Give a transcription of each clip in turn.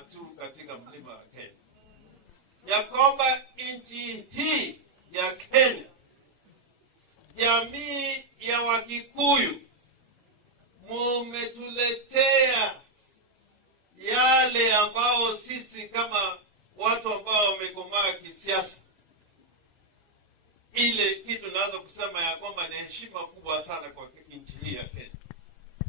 tu katika mlima wa Kenya, ya kwamba nchi hii ya Kenya, jamii ya Wakikuyu, mumetuletea yale ambao sisi kama watu ambao wamekomaa kisiasa, ile kitu naweza kusema ya kwamba ni heshima kubwa sana kwa nchi hii ya Kenya.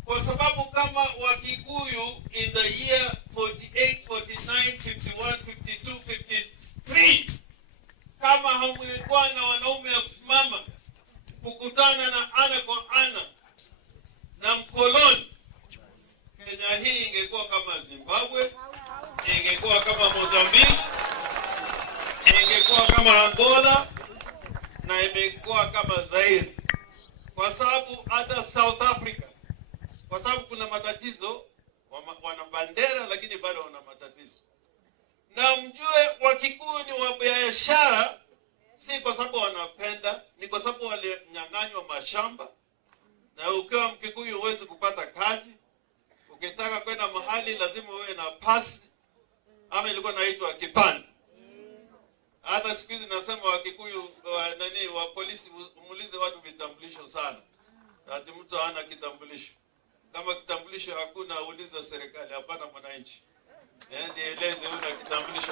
Kwa sababu kama Wakikuyu in the year 48, 49, 51, 52, 53, kama hamwekuwa na wanaume ya kusimama kukutana na ana kwa ana na mkoloni, Kenya hii ingekuwa kama Zimbabwe, ingekuwa kama Mozambique, ingekuwa kama Angola, na imekuwa kama Zaire. Kwa sababu hata South Africa, kwa sababu kuna matatizo, wana bandera lakini bado wana matatizo. Na mjue Wakikuyu ni wa biashara, si kwa sababu wanapenda, ni kwa sababu walinyang'anywa mashamba. Na ukiwa Mkikuyu huwezi kupata kazi. Ukitaka kwenda mahali lazima uwe na pasi, ama ilikuwa inaitwa kipande. Hata siku hizi nasema Wakikuyu wa polisi muulize watu vitambulisho sana. Ati mtu hana kitambulisho. Kama kitambulisho hakuna, uliza serikali, hapana mwananchi. Nieleze una kitambulisho.